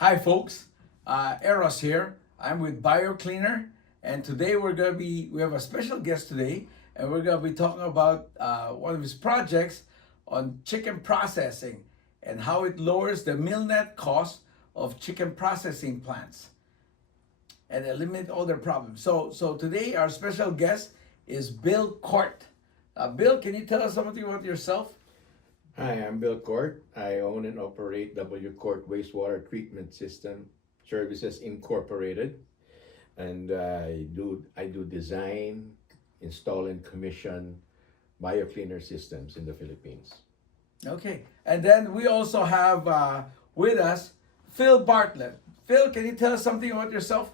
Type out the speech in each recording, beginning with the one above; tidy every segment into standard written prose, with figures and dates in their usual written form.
Hi folks, Eros here. I'm with Biocleaner, and today we have a special guest today, and we're gonna be talking about one of his projects on chicken processing and how it lowers the meal net cost of chicken processing plants and eliminate all their problems. So today our special guest is Bill Cort. Bill, can you tell us something about yourself? Hi, I'm Bill Cort. I own and operate Cort Wastewater Treatment System Services Incorporated, and I do design, install, and commission biocleaner systems in the Philippines. Okay, and then we also have with us Phil Bartlett. Phil, can you tell us something about yourself?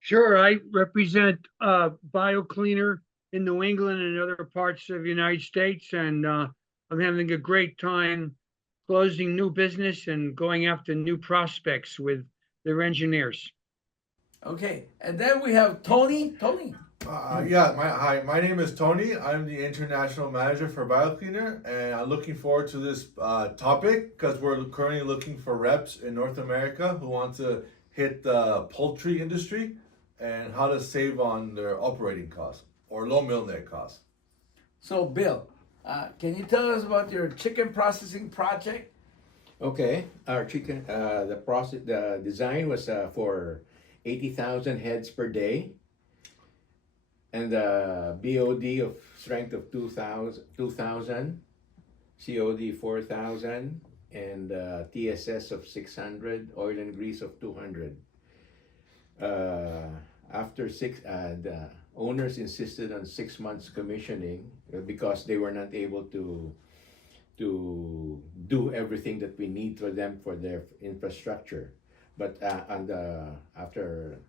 Sure, I represent Biocleaner in New England and other parts of the United States, and I'm having a great time closing new business and going after new prospects with their engineers. Okay, and then we have Tony. Tony. Hi, my name is Tony. I'm the international manager for Biocleaner, and I'm looking forward to this topic because we're currently looking for reps in North America who want to hit the poultry industry and how to save on their operating costs or low meal net costs. So, Bill, can you tell us about your chicken processing project? Okay, our chicken, the design was for 80,000 heads per day, and BOD of strength of 2,000, COD 4,000, and TSS of 600, oil and grease of 200. The owners insisted on 6 months commissioning because they were not able to do everything that we need for them for their infrastructure. But after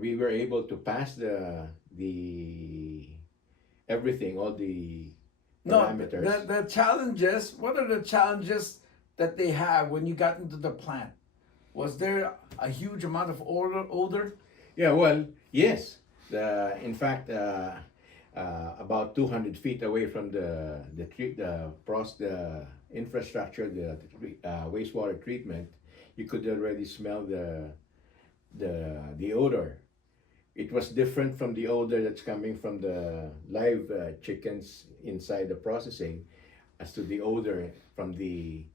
we were able to pass the everything, all the parameters. No, the challenges. What are the challenges that they have when you got into the plant? Was there a huge amount of odor? Yeah, well, yes. In fact, about 200 feet away from the infrastructure, the wastewater treatment, you could already smell the odor. It was different from the odor that's coming from the live chickens inside the processing, as to the odor from the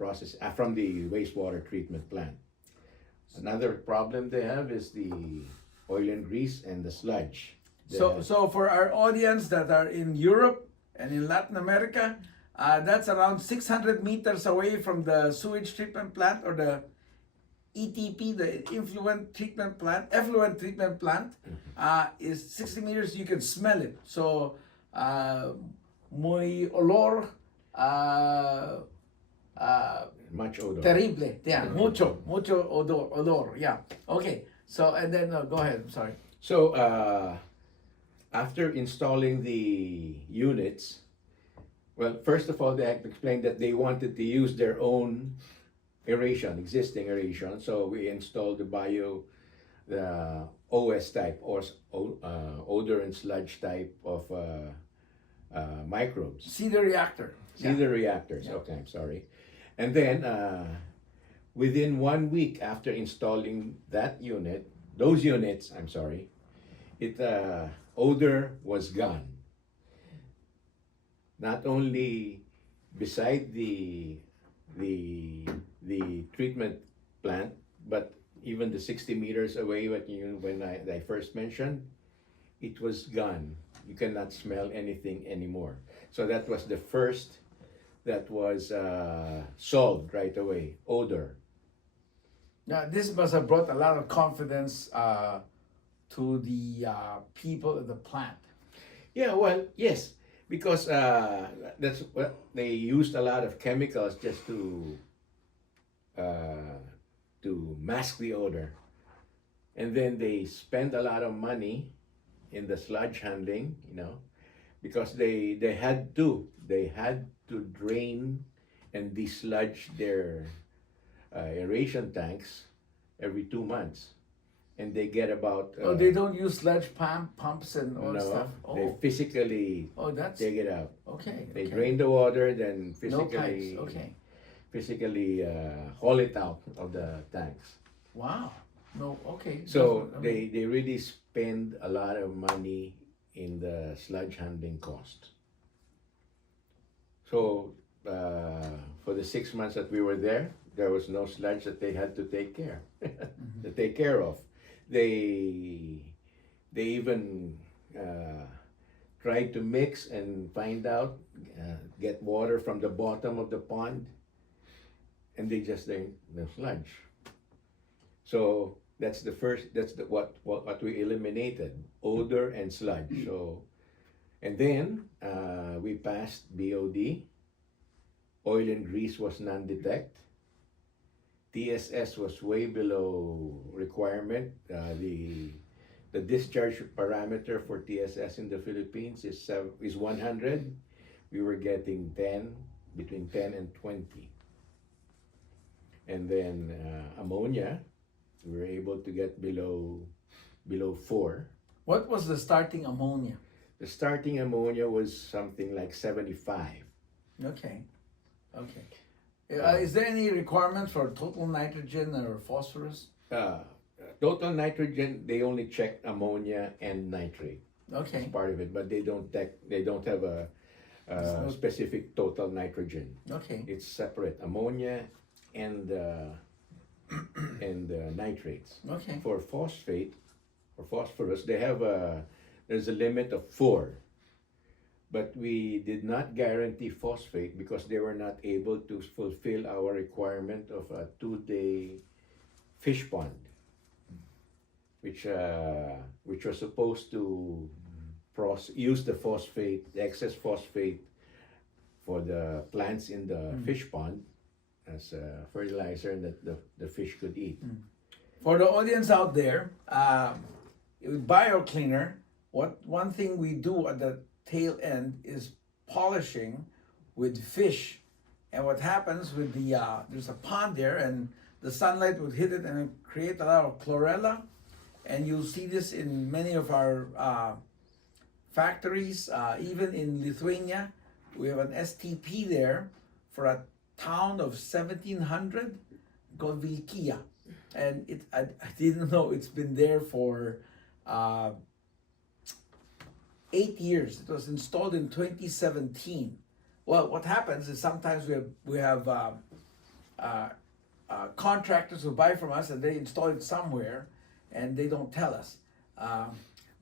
wastewater treatment plant. Another problem they have is the oil and grease and the sludge. So for our audience that are in Europe and in Latin America, that's around 600 meters away from the sewage treatment plant or the ETP, the effluent treatment plant, is 60 meters. You can smell it. So, muy olor, Much odor. terrible. Yeah, mucho odor. Yeah. Okay. So, and then go ahead. I'm sorry. So after installing the units, well, first of all, they had explained that they wanted to use their own existing aeration. So we installed the OS type, or odor and sludge type of microbes. See the reactor. See the reactors. Yeah. Okay, I'm sorry. And then within 1 week after installing those units, I'm sorry, odor was gone. Not only beside the treatment plant, but even the 60 meters away when I first mentioned, it was gone. You cannot smell anything anymore. So that was the first that was solved right away, odor. Now, this must have brought a lot of confidence to the people at the plant. Yeah, well, yes, because that's what they used, a lot of chemicals just to mask the odor, and then they spend a lot of money in the sludge handling, because they had to drain and desludge their aeration tanks every 2 months. and they get about. Oh, they don't use sledge pumps and all that No, stuff. they Oh, physically oh, that's take it out. okay. They okay. drain the water, then No pipes. physically, Okay. physically haul it out of the tanks. Wow. No. Okay. So That's what- I mean, they really spend a lot of money in the sludge handling cost. So for the 6 months that we were there was no sludge that they had to take care to take care of. They even tried to mix and find out, get water from the bottom of the pond, and they just drained the sludge. So that's the first. That's the what we eliminated: odor and sludge. So, and then we passed BOD. Oil and grease was non-detect. TSS was way below requirement. The discharge parameter for TSS in the Philippines is 100. We were getting 10, between 10 and 20. And then ammonia, we were able to get below 4. what was the starting ammonia? The starting ammonia was something like 75. Okay. Okay. Is there any requirement for total nitrogen or phosphorus? Total nitrogen, they only check ammonia and nitrate Okay. as part of it, but they don't have a no- specific total nitrogen. Okay. It's separate, ammonia and nitrates. Okay. For phosphate or phosphorus, there's a limit of 4. But we did not guarantee phosphate because they were not able to fulfill our requirement of a 2-day fish pond, which was supposed to use the phosphate, the excess phosphate, for the plants in the fish pond as a fertilizer that the fish could eat. For the audience out there, with Biocleaner, one thing we do at the tail end is polishing with fish. And what happens with there's a pond there, and the sunlight would hit it and create a lot of chlorella. And you'll see this in many of our factories, even in Lithuania. We have an STP there for a town of 1,700 called Vilkia. And I didn't know it's been there for 8 years. It was installed in 2017. Well, what happens is sometimes we have contractors who buy from us and they install it somewhere and they don't tell us.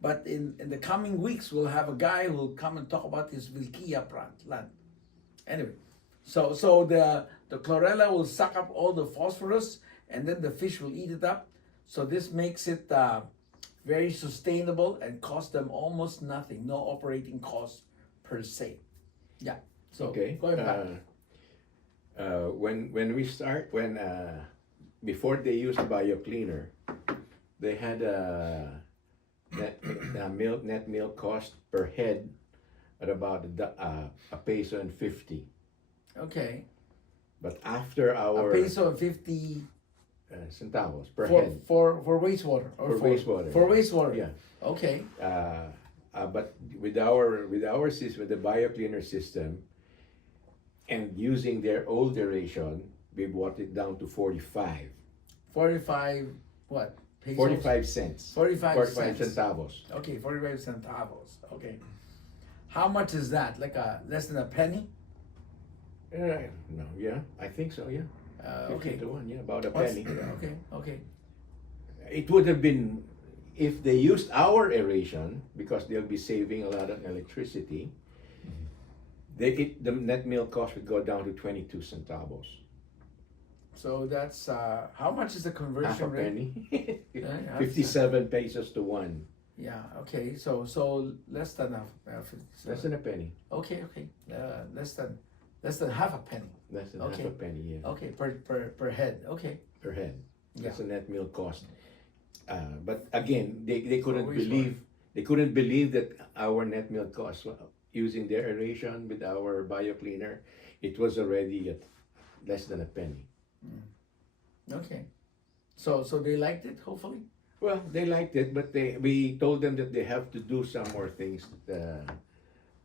But in the coming weeks, we'll have a guy who will come and talk about his Vilkia plant. Anyway, so the chlorella will suck up all the phosphorus and then the fish will eat it up. So this makes it very sustainable and cost them almost nothing, no operating costs per se. Yeah. So Okay. going back. When before they used Biocleaner, they had a net milk cost per head at about a peso and 50. Okay. But after our A peso and 50 centavos per for, head for wastewater or for wastewater. For wastewater. Yeah. Okay. But with our system, with the Biocleaner system, and using their old aeration, we brought it down to 45. 45 what? Pesos? 45 cents. 45 cents. centavos. Okay, 45 centavos. Okay. How much is that? Like less than a penny? No, yeah, I think so, yeah. 50 Okay. to 1, yeah, about a What's- penny. Okay, okay. It would have been, if they used our aeration, because they'll be saving a lot of electricity, the net milk cost would go down to 22 centavos. So that's how much is the Half a conversion rate? penny. Yeah, 57 pesos to 1. Yeah. Okay. So less than a. 57. Less than a penny. Okay. Okay. Less than half a penny. Less than Okay. half a penny, yeah. Okay. Per head. Okay. Per head. That's Yeah. the net milk cost. But again, they couldn't wastewater. believe that our net milk cost, using their aeration with our Biocleaner, it was already at less than a penny. Okay. So they liked it. Hopefully. Well, they liked it, but we told them that they have to do some more things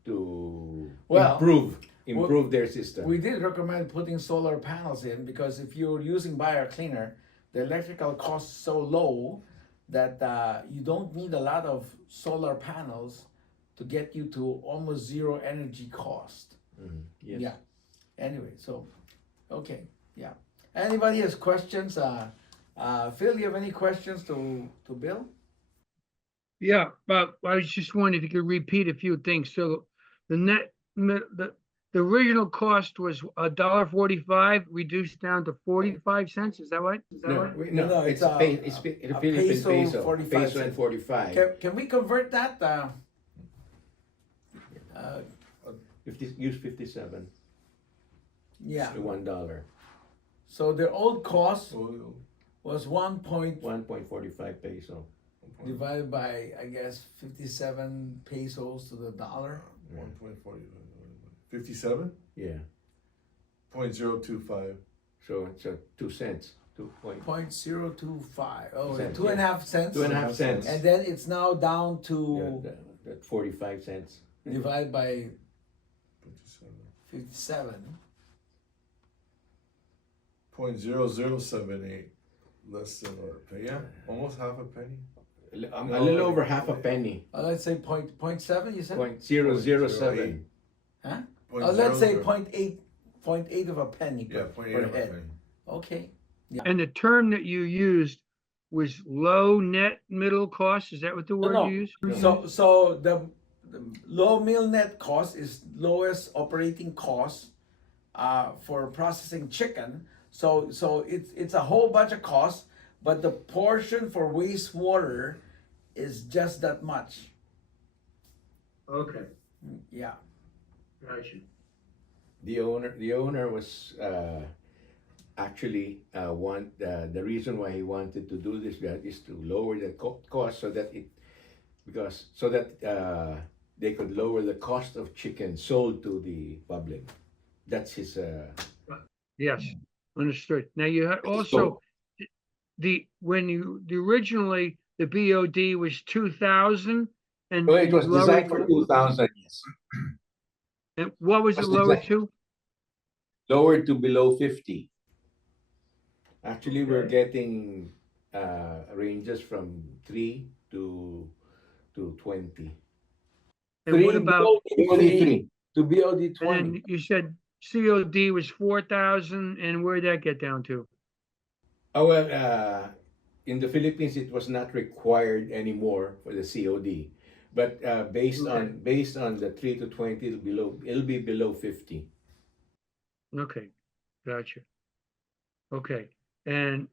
to Well, improve their system. We did recommend putting solar panels in because if you're using Biocleaner, the electrical cost is so low that you don't need a lot of solar panels to get you to almost zero energy cost. Mhm. Yes. Yeah. Anyway, so okay, yeah. Anybody has questions? Phil, you have any questions to Bill? Yeah, but I was just wondering if you could repeat a few things. So the net, the original cost was $1.45, reduced down to 45 cents. Is that right? No, No, it's it's a a Philippine peso, peso, 45 peso and cents. 45. Can we convert that? 57 Yeah. to $1. So the old cost So, was 1 point 1.45 peso. divided by, I guess, 57 pesos to the dollar. 1.40, 57? Yeah. 0.025. So it's 2 cents. 0.025. Oh, Cents, 2.5 cents. 2.5 cents. And then it's now down to Yeah, that 45 cents. divided by 57. 57. 0.0078. Less than a penny. Yeah, almost half a penny. A little over half a penny. Let's say point seven. You said? 0.007. Huh? Point Let's say zero- 0.8 of a penny per, Yeah, 0.8 per of a head. penny. Okay. And the term that you used was low net middle cost. Is that what the word no. you used? So the low meal net cost is lowest operating cost for processing chicken. So it's a whole bunch of costs, but the portion for wastewater is just that much. Okay, Yeah. gotcha. The owner was actually the reason why he wanted to do this is to lower the cost so that they could lower the cost of chicken sold to the public. That's his. Yes, understood. Now you had also originally the BOD was 2,000 and Well, it you was lowered designed for 2,000. Yes. and what was it was lowered designed- to? Lowered to below 50. Actually, we're Okay. getting ranges from 3 to 20. And what about, Only 3. To BOD and 20. then you said COD was 4,000 and where'd that get down to? Oh well, in the Philippines, it was not required anymore for the COD, but based on the 3 to 20, it'll be below 50. Okay, gotcha. Okay, and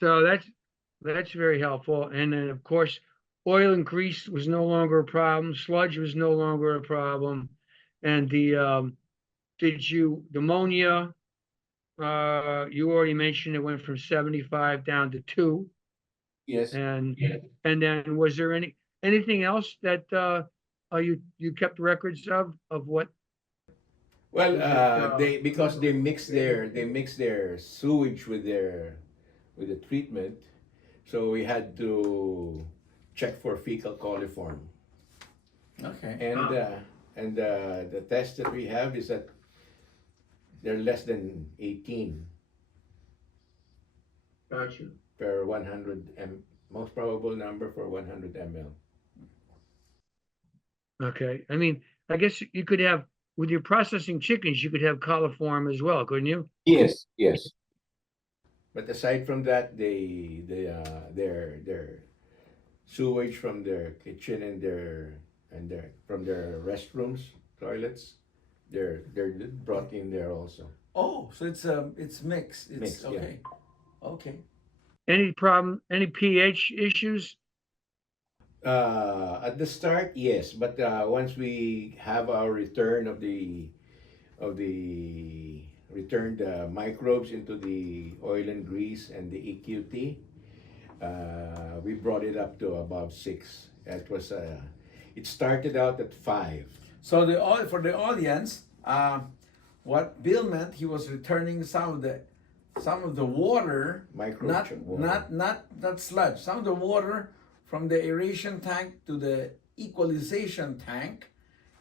so that's very helpful. And then of course, oil and grease was no longer a problem. Sludge was no longer a problem. And the ammonia, you already mentioned it went from 75 down to 2. Yes. And then was there anything else that you kept records of what? Well, because they mix their sewage with the treatment, so we had to check for fecal coliform. Okay. And the test that we have is that they're less than 18 Gotcha. per 100 most probable number for 100 ml. Okay, I mean, I guess you could have, with your processing chickens, you could have coliform as well, couldn't you? Yes, yes. But aside from that, their sewage from their kitchen and from their restrooms, toilets, they're brought in there also. Oh, so it's mixed. It's Mixed, yeah. okay. Okay. Any pH issues? At the start, yes, but once we have our return of the returned microbes into the oil and grease and the EQT, we brought it up to above 6. It started out at 5. So for the audience, what Bill meant, he was returning some of the some of the water, not water. not sludge, some of the water from the aeration tank to the equalization tank,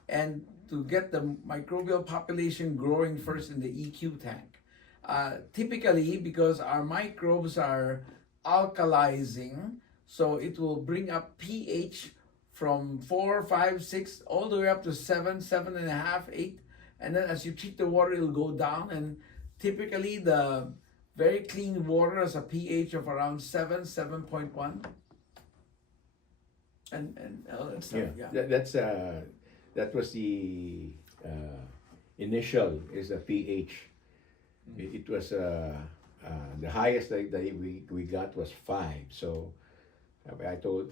and to get the microbial population growing first in the EQ tank. Typically, because our microbes are alkalizing, so it will bring up pH from 4, 5, 6, all the way up to 7, 7.5, 8. And then as you treat the water, it'll go down. And typically, the very clean water has a pH of around 7, 7.1. And all that stuff. Yeah, Yeah. that was the initial is the pH. It was the highest that we got was 5. So I told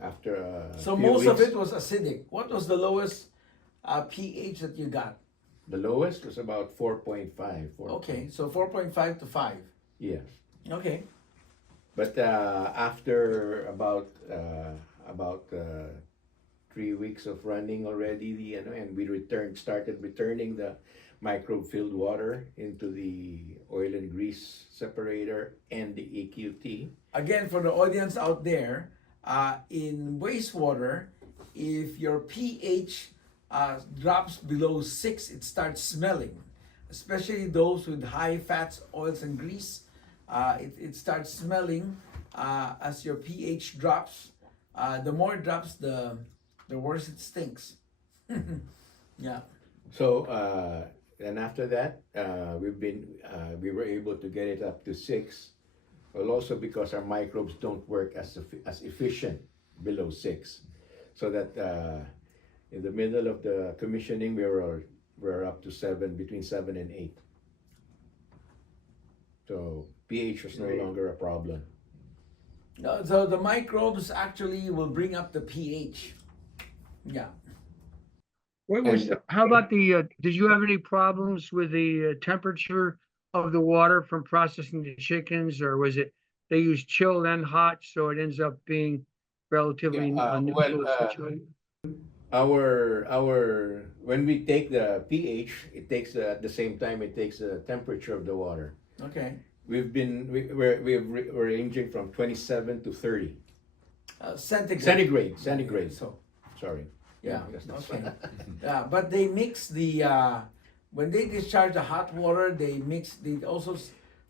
after So a few most of weeks, it was acidic. What was the lowest pH that you got? the lowest was about 4.5. Okay, so 4.5 to 5. Yeah, Okay. but after about 3 weeks of running already, and we started returning the microbe-filled water into the oil and grease separator and the EQT. Again, for the audience out there, in wastewater, if your pH drops below 6, it starts smelling. Especially those with high fats, oils, and grease, it starts smelling as your pH drops. The more it drops, the worse it stinks. Yeah. So and after that, we were able to get it up to 6. Well, also because our microbes don't work as efficient below 6, so that in the middle of the commissioning, we were up to 7, between 7 and 8. So pH was no longer a problem. So the microbes actually will bring up the pH. Yeah. How about did you have any problems with the temperature of the water from processing the chickens, or was it they use chilled and hot, so it ends up being relatively neutral situation? Our when we take the pH, it takes at the same time it takes the temperature of the water. Okay. We're ranging from 27 to 30 Centigrade. centigrade. So Sorry. yeah. that's not- Okay. Yeah, but they mix the when they discharge the hot water, they also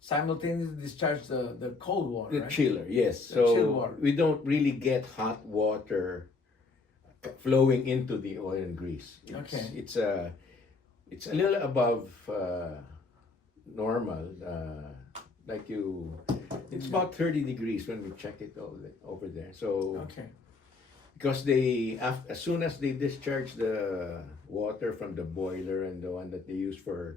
simultaneously discharge the cold water. The right? chiller, yes. The chilled So water. we don't really get hot water flowing into the oil and grease. Okay. It's a little above normal. It's about 30 degrees when we check it over there. So Okay. because as soon as they discharge the water from the boiler and the one that they use for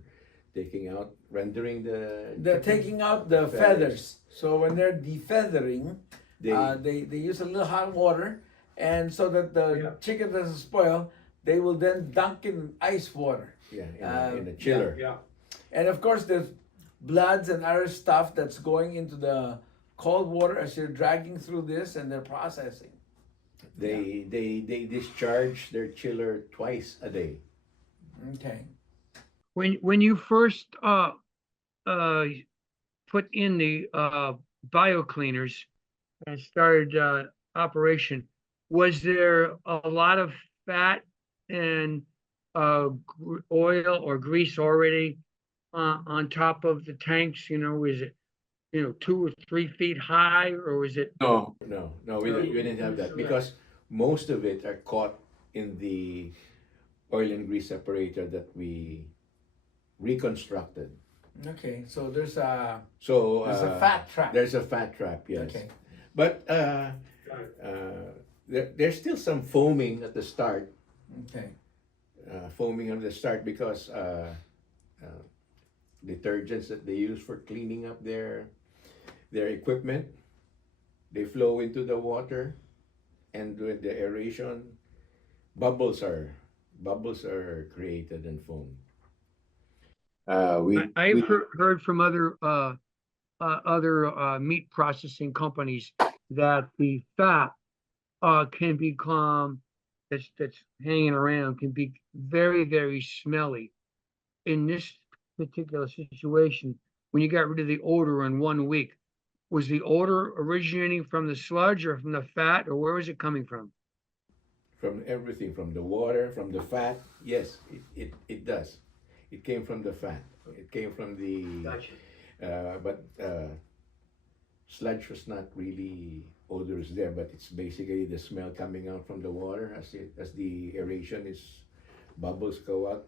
rendering They're taking out the feathers. So when they're defeathering, they use a little hot water, and so that the chicken doesn't spoil, they will then dunk in ice water. in a chiller. Yeah. And of course, there's bloods and other stuff that's going into the cold water as you're dragging through this, and they're processing. They discharge their chiller twice a day. Okay. When you first put in the biocleaners and started operation, was there a lot of fat and oil or grease already on top of the tanks? Is it 2 or 3 feet high, or was it? No, we didn't have that because most of it are caught in the oil and grease separator that we reconstructed. Okay. So there's a fat trap. There's a fat trap, yes. Okay. But there's still some foaming at the start. Okay. Foaming at the start because detergents that they use for cleaning up their equipment, they flow into the water, and with the aeration, bubbles are created and foamed. I've heard from other meat processing companies that the fat can become that's hanging around can be very, very smelly. In this particular situation, when you got rid of the odor in 1 week. Was the odor originating from the sludge or from the fat, or where was it coming from? From everything, from the water, from the fat. Yes, it does. It came from the fat. It came from the. Gotcha. But sludge was not really odors there, but it's basically the smell coming out from the water as the aeration is bubbles go out.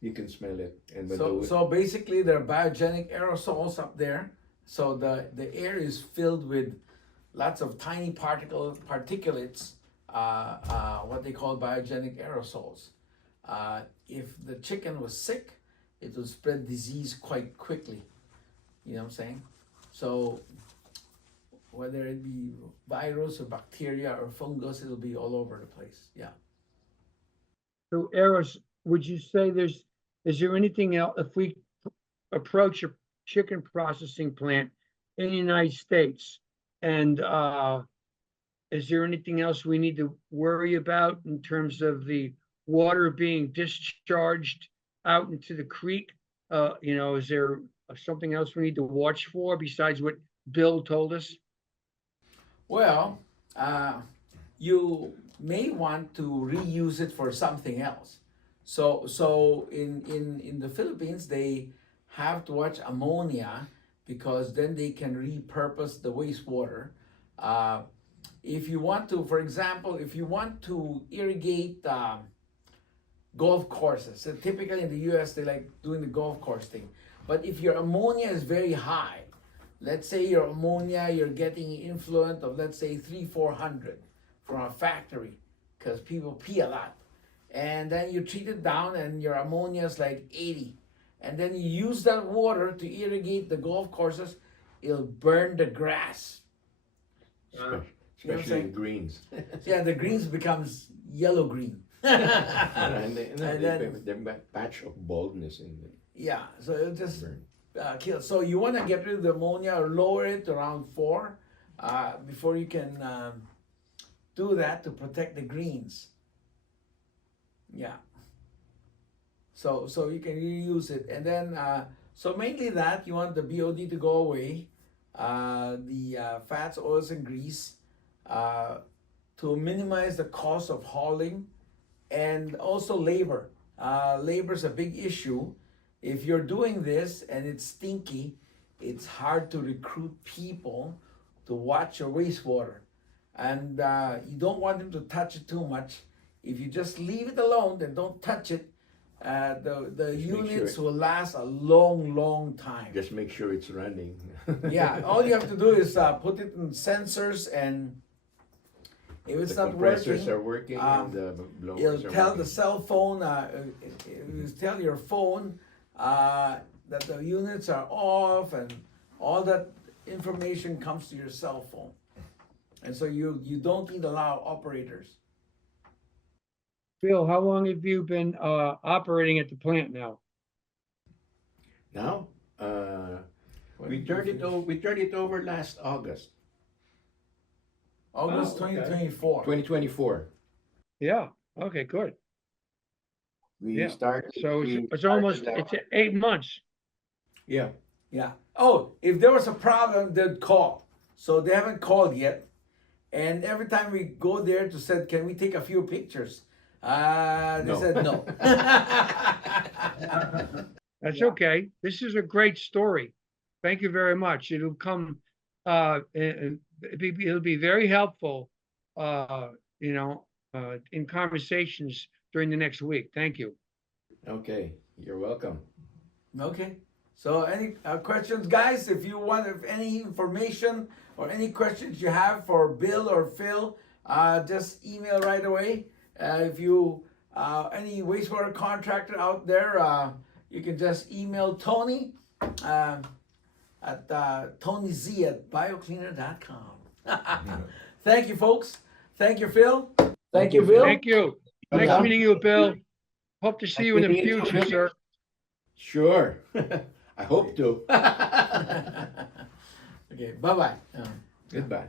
You can smell it, and when So basically, there are biogenic aerosols up there. So the air is filled with lots of tiny particulates, what they call biogenic aerosols. If the chicken was sick, it would spread disease quite quickly. You know what I'm saying? So whether it be virus or bacteria or fungus, it'll be all over the place. Yeah. So Eros, would you say is there anything else, if we approach a chicken processing plant in the United States, and is there anything else we need to worry about in terms of the water being discharged out into the creek? Is there something else we need to watch for besides what Bill told us? Well, you may want to reuse it for something else. So in the Philippines, they have to watch ammonia because then they can repurpose the wastewater. If you want to, for example, if you want to irrigate golf courses, so typically in the US, they like doing the golf course thing. But if your ammonia is very high, let's say your ammonia, you're getting influent of, let's say 300-400 from a factory, because people pee a lot. And then you treat it down and your ammonia is like 80. And then you use that water to irrigate the golf courses, it'll burn the grass. especially in greens. Yeah, the greens becomes yellow-green. and then the patch of baldness in the Yeah, so it'll just burn. kill. So you want to get rid of the ammonia or lower it to around 4 before you can do that to protect the greens. Yeah. So you can reuse it, and then so mainly that you want the BOD to go away, the fats, oils, and grease, to minimize the cost of hauling, and also labor. Labor is a big issue. If you're doing this and it's stinky, it's hard to recruit people to watch your wastewater, and you don't want them to touch it too much. If you just leave it alone, then don't touch it. The units will last a long time. Just make sure it's running. Yeah, all you have to do is put it in sensors, and if it's The not compressors working, are working and the blowers it'll are tell working. the cell phone, it'll tell your phone that the units are off, and all that information comes to your cell phone. And so you don't need a lot of operators. Bill, how long have you been operating at the plant now? Now, When we did turned you it finish? over. We turned it over last August, August Oh, okay. 2024. 2024. Yeah, okay, good. We Yeah. started. So we it's almost, started, it's 8 months. yeah. Yeah. Oh, if there was a problem, they'd call. So they haven't called yet. And every time we go there to say, can we take a few pictures? They No. said no. That's Yeah. okay. This is a great story. Thank you very much. It'll come, it'll be very helpful, in conversations during the next week. Thank you. Okay, you're welcome. Okay. So any questions, guys? If any information or any questions you have for Bill or Phil, just email right away. If you any wastewater contractor out there, you can just email Tony at TonyZ@biocleaner.com. Thank you, folks. Thank you, Phil. Thank you, Bill. Thank you. Nice Yeah. meeting you, Bill. Hope to see you in the meeting you, future, Bill. sir. Sure. I hope to. Okay, bye-bye. Goodbye.